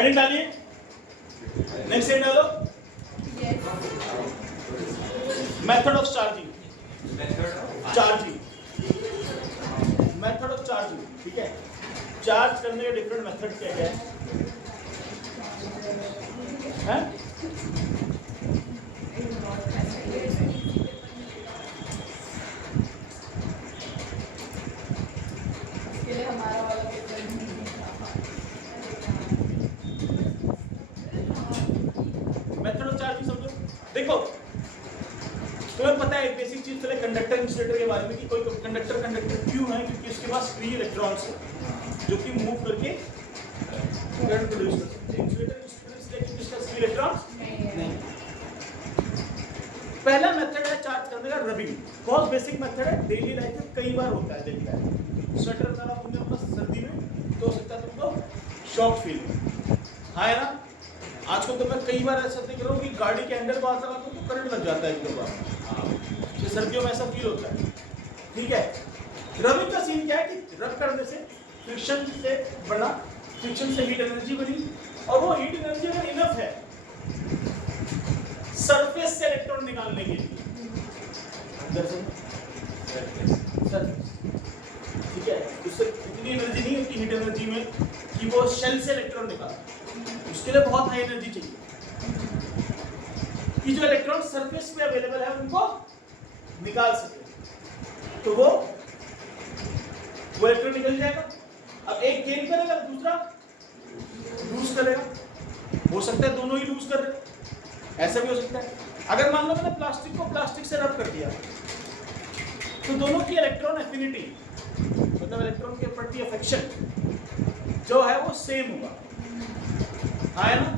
Heading डालिए, next heading डालो, method of charging, method of charging, ठीक है। चार्ज करने के डिफरेंट मेथड क्या क्या है? मेथड ऑफ चार्जिंग समझो। देखो तुम्हें पता है एक बेसिक चीज पहले कंडक्टर इंसुलेटर के बारे में कि कोई कंडक्टर क्यों है, क्योंकि उसके पास फ्री इलेक्ट्रॉन्स है जो कि मूव करके करंट प्रोड्यूस करते हैं। इंसुलेटर इसलिए क्योंकि इसका फ्री इलेक्ट्रॉन्स नहीं। पहला मेथड है चार्ज करने का रबिंग, बहुत बेसिक मेथड है, डेली लाइफ में कई बार होता है, देखता है। स्वेटर डाला तुमने अपना सर्दी में तो हो सकता है तुमको शॉक फील, हाँ है ना। आजकल तो मैं कई बार ऐसा देख रहा हूँ कि गाड़ी के हैंडल बार लगा तो करंट लग जाता है एक दो बार, सर्दियों में ऐसा फील होता है, ठीक है। रबिंग का सीन क्या है कि रब करने से फ्रिक्शन से बना, फ्रिक्शन से हीट एनर्जी बनी, और वो हीट एनर्जी अगर इनफ है सरफेस से इलेक्ट्रॉन निकालने के लिए, ठीक है, उससे इतनी एनर्जी नहीं होती हीट एनर्जी में कि वो शेल से इलेक्ट्रॉन निकाले, उसके लिए बहुत हाई एनर्जी चाहिए कि जो इलेक्ट्रॉन सरफेस पे अवेलेबल है उनको निकाल सके, तो वो इलेक्ट्रॉन निकल जाएगा। अब एक गेन करेगा दूसरा लूज करेगा, हो सकता है दोनों ही लूज कर रहे, ऐसा भी हो सकता है। अगर मान लो मैंने प्लास्टिक को प्लास्टिक से रब कर दिया तो दोनों की इलेक्ट्रॉन एफिनिटी, मतलब इलेक्ट्रॉन के प्रति अफेक्शन जो है वो सेम होगा, है ना।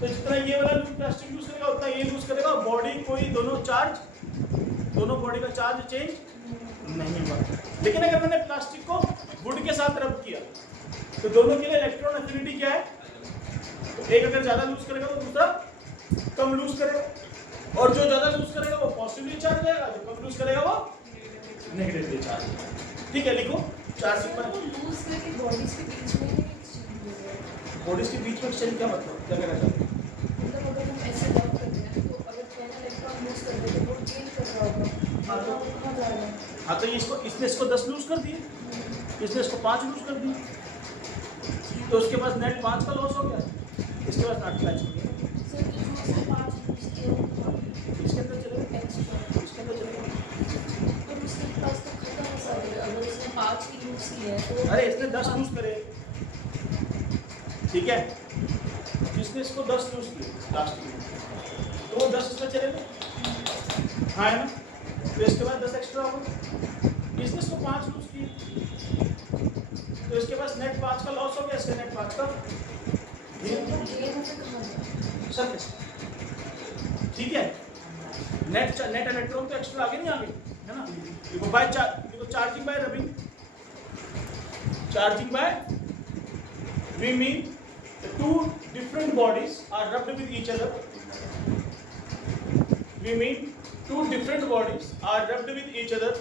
तो जितना ये वाला प्लास्टिक यूज करेगा उतना ये यूज करेगा, बॉडी कोई दोनों बॉडी का चार्ज चेंज नहीं होगा। लेकिन अगर मैंने प्लास्टिक को वुड के साथ रब किया तो दोनों के लिए इलेक्ट्रॉन एफिनिटी क्या है, तो एक अगर ज्यादा लूज करेगा तो दूसरा कम लूज करेगा, और जो ज्यादा लूज करेगा वो पॉजिटिवली चार्ज रहेगा, जो कम लूज करेगा वो नेगेटिवली चार्ज। ठीक है, लिखो चार्जिंग पर लूज करके बॉडीज के बीच में बॉडीज के बीच में एक्सचेंज क्या मतलब, क्या कहना चाहते हैं? मतलब अगर हम ऐसे रब करते हैं तो अगर पहला इलेक्ट्रॉन लूज कर देते वो गेन कर रहा होगा, हाँ तो कहां जाएगा? हाँ तो इसने इसको 10 लूज कर दिए, इसने इसको 5 लूज कर दिए, तो उसके पास नेट 5 का लॉस हो गया, इसके पास 8 का हो गया। सर इसमें 5 लूज किया इसके अंदर चलेगा, एक्स्ट्रा, इसके अंदर चलेगा। तो उसके पास तो खत्म हो सकता है। अगर इसने 5 की लूज की है तो अरे इसने 10 लूज करे, ठीक है, जिसने इसको 10 लूज किए लास्ट में तो वो 10 इसमें चलेगा, हाँ है ना। तो इसके बाद 10 एक्स्ट्रा होगा, इसने इसको 5 लूज किए तो इसके पास नेट 5 का लॉस हो गया, इसके नेट 5 का सरफेस, ठीक है। नेट इलेक्ट्रॉन तो एक्स्ट्रा आगे नहीं आ गई है ना। देखो बाय देखो charging by rubbing, charging by we mean two different bodies are rubbed with each other. We mean two different bodies are rubbed with each other.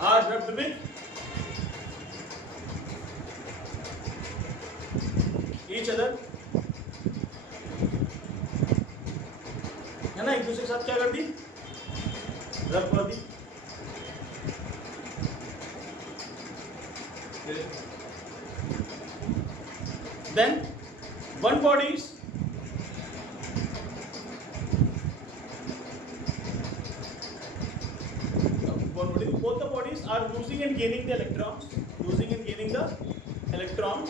Are rubbed with each other. है ना, एक दूसरे के साथ क्या कर दी, रब कर दी। Then one body is both the bodies are losing and gaining the electrons, losing and gaining the electron.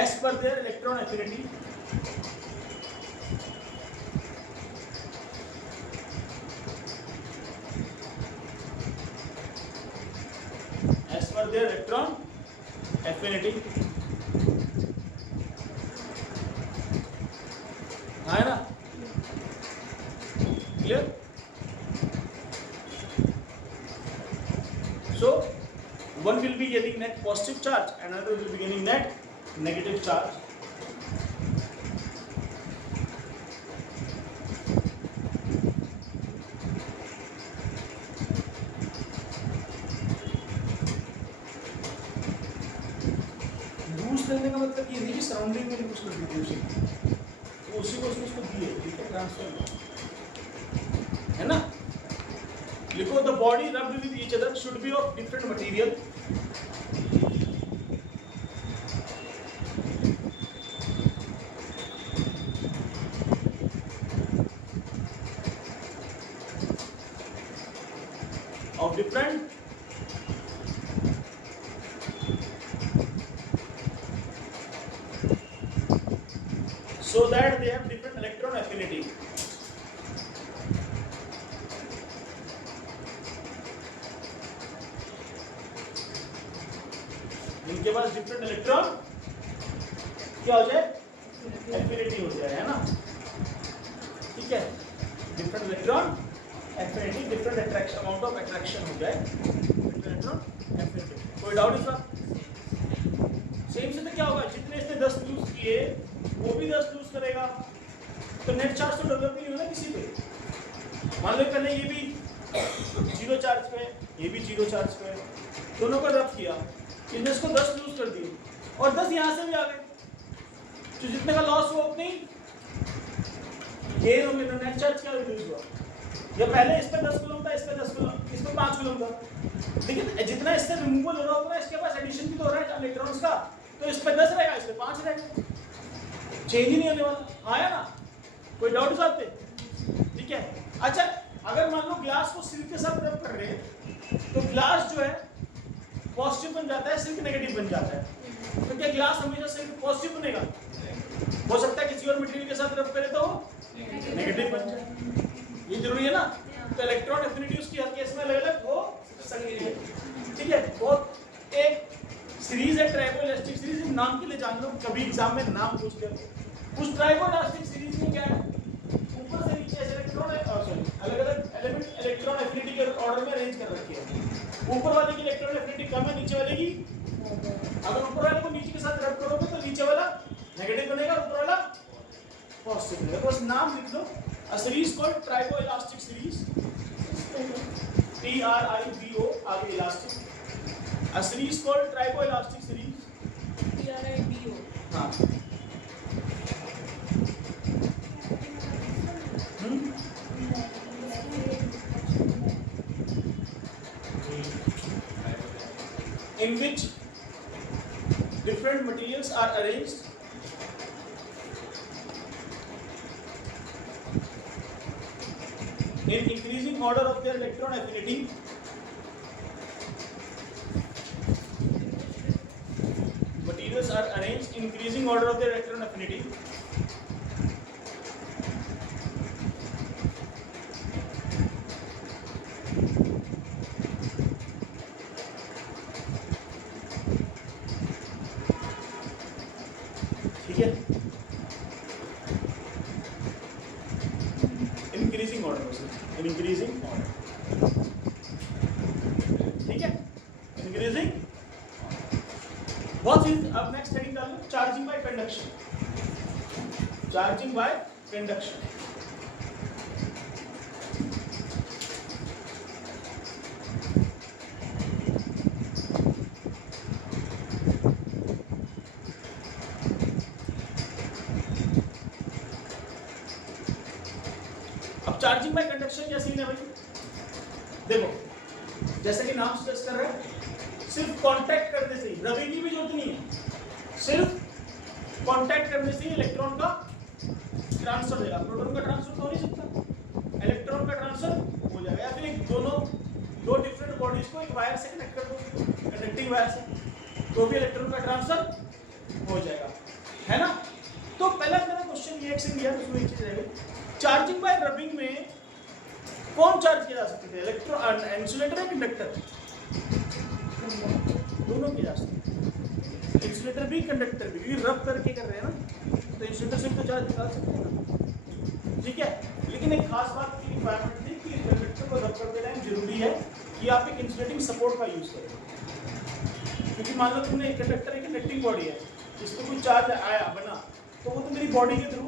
As per their electron affinity. As per their electron affinity. है ना, clear? So one will be be getting net positive charge and another will be getting net negative charge. Lose करने का मतलब ये नहीं कि surrounding में loose कर दीजिए उसी तो उसी को उसको दिए, ठीक है, ट्रांसफर है ना। लिखो the body rubbed with each other should be of different material of different so that they have different electron affinity. इनके पास डिफरेंट इलेक्ट्रॉन क्या हो जाए, एफिनिटी हो जाए, है ना, ठीक है, different electron affinity, different attraction, amount of attraction हो जाए, इलेक्ट्रॉन एफिनिटी। कोई डाउट इसका? सेम से तो क्या होगा, जितने इसने 10 लूज किए वो भी 10 लूज करेगा, तो नेट चार्ज तो डेवलप नहीं होगा किसी पे। मान लो पहले ये भी 0 चार्ज पे, ये भी 0 चार्ज पे, दोनों को रब किया, इसने इसको 10 लूज कर दिए और 10 यहाँ से भी आ गए, तो जितने का लॉस हुआ उतनी गेन हो गया, नेट चार्ज क्या रिड्यूस हुआ। या पहले इस पे 10 कूलम था, इस पे 10 कूलम, इस पे 5 कूलम था, लेकिन जितना इससे रिमूवल हो रहा होगा इसके पास एडिशन भी तो हो रहा है इलेक्ट्रॉन्स का, तो इस पे 10 रहेगा, इस पे 5 रहेगा, चेंज ही नहीं होने वाला। आया ना, कोई डाउट इस बात पे? ठीक है। अच्छा, अगर मान लो ग्लास को सिल्क के साथ रब कर रहे हैं तो ग्लास जो है पॉजिटिव बन जाता है, सिल्क नेगेटिव बन जाता है, तो क्या ग्लास हमेशा सिल्क पॉजिटिव बनेगा? हो सकता है किसी और मटेरियल के साथ रब करे तो नेगेटिव बन जाए, ये जरूरी है ना। तो इलेक्ट्रॉन एफिनिटी उसकी हर केस में अलग अलग हो सकती है, ठीक है। और एक सीरीज है ट्राइबोइलास्टिक सीरीज, नाम के लिए जान लो, कभी एग्जाम में नाम पूछ ले। उस ट्राइबोइलास्टिक सीरीज में क्या है, ऊपर से नीचे इलेक्ट्रॉन अलग अलग एलिमेंट इलेक्ट्रॉन एफिनिटी के ऑर्डर में अरेंज कर रखी है। ऊपर वाले की इलेक्ट्रॉन एफिनिटी कम है, नीचे वाले की, अगर ऊपर वाले को नीचे के साथ रब करोगे तो नीचे वाला नेगेटिव बनेगा, ऊपर वाला पॉजिटिव बनेगा। बस नाम लिख लो, a series called triboelastic series, TRIBO आगे elastic, a series called triboelastic series, TRIBO, हाँ, in which different materials are arranged in increasing order of their electron affinity. Materials are arranged in increasing order of their electron affinity. ठीक है, increasing order, increasing order, ठीक है, increasing. बहुत चीज अब next heading डाल लो, charging by conduction, charging by conduction. Charging by conduction क्या सीन है भाई, देखो जैसे कि नाम सजेस्ट कर रहा है, सिर्फ कांटेक्ट करने से ही, रबिंग की भी जरूरत नहीं है, सिर्फ कांटेक्ट करने से ही इलेक्ट्रॉन का ट्रांसफर हो जाएगा। प्रोटॉन का ट्रांसफर तो हो नहीं सकता, इलेक्ट्रॉन का ट्रांसफर हो जाएगा। या फिर दो डिफरेंट बॉडीज को एक वायर से कनेक्ट कर दो, कंडक्टिंग वायर से, तो भी इलेक्ट्रॉन का ट्रांसफर हो जाएगा, है ना। तो पहला मेरा क्वेश्चन ये एक दिया, उसमें एक चीज रहेगी, चार्जिंग बाय रबिंग में कौन चार्ज किया जा सकते थे, इलेक्ट्रॉन, इंसुलेटर या कंडक्टर? दोनों किए जा सकते हैं, इंसुलेटर भी कंडक्टर भी, क्योंकि रब करके कर रहे हैं ना, तो इंसुलेटर से तो चार्ज निकाल सकते हैं ना, ठीक है। लेकिन एक खास बात की रिक्वायरमेंट थी कि कंडक्टर को रब करते टाइम जरूरी है कि आप एक इंसुलेटिंग सपोर्ट का यूज करें, मान लो तुमने कंडक्टर एक कंडक्टिंग बॉडी है, इस पर कोई चार्ज आया बना, तो वो तो मेरी बॉडी के थ्रू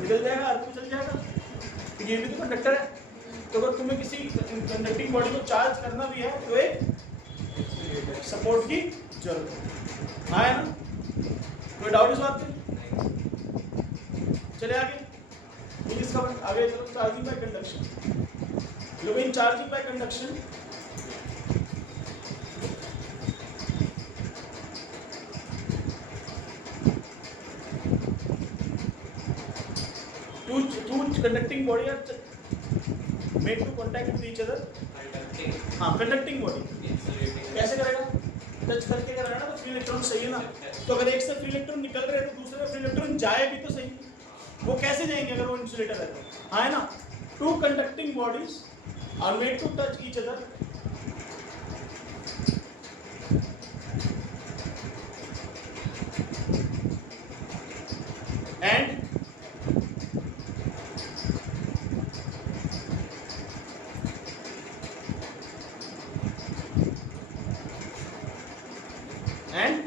निकल जाएगा, अर्थ में चल जाएगा, तो ये भी तो कंडक्टर है। तो अगर तुम्हें किसी कंडक्टिंग बॉडी को चार्ज करना भी है तो एक सपोर्ट की जरूरत है। हाँ है ना? कोई डाउट इस बात पे? चले आगे, इसका आगे चलो, charging by conduction. Low in charging by conduction, two conducting body are made to contact with each other. हाँ, conducting body कैसे करेगा? टच करके करेगा ना, तो फ्री इलेक्ट्रॉन सही है ना। तो अगर एक से फ्री इलेक्ट्रॉन निकल रहे हैं तो दूसरे में फ्री इलेक्ट्रॉन जाए भी तो सही। वो कैसे जाएंगे अगर वो इंसुलेटर है तो? हाँ है ना? Two conducting bodies are made to touch each other and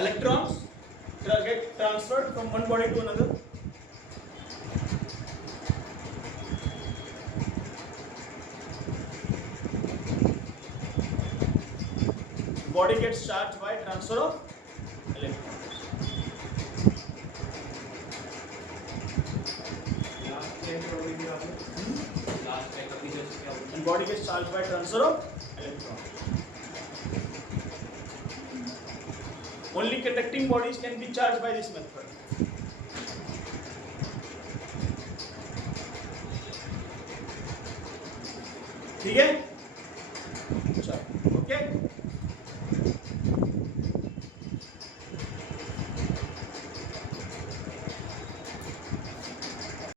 electrons get transferred from one body to another. Body gets charged by transfer of electrons. And body gets charged by transfer of electrons. Only conducting bodies can be charged by this method. ठीक है? चलो, okay?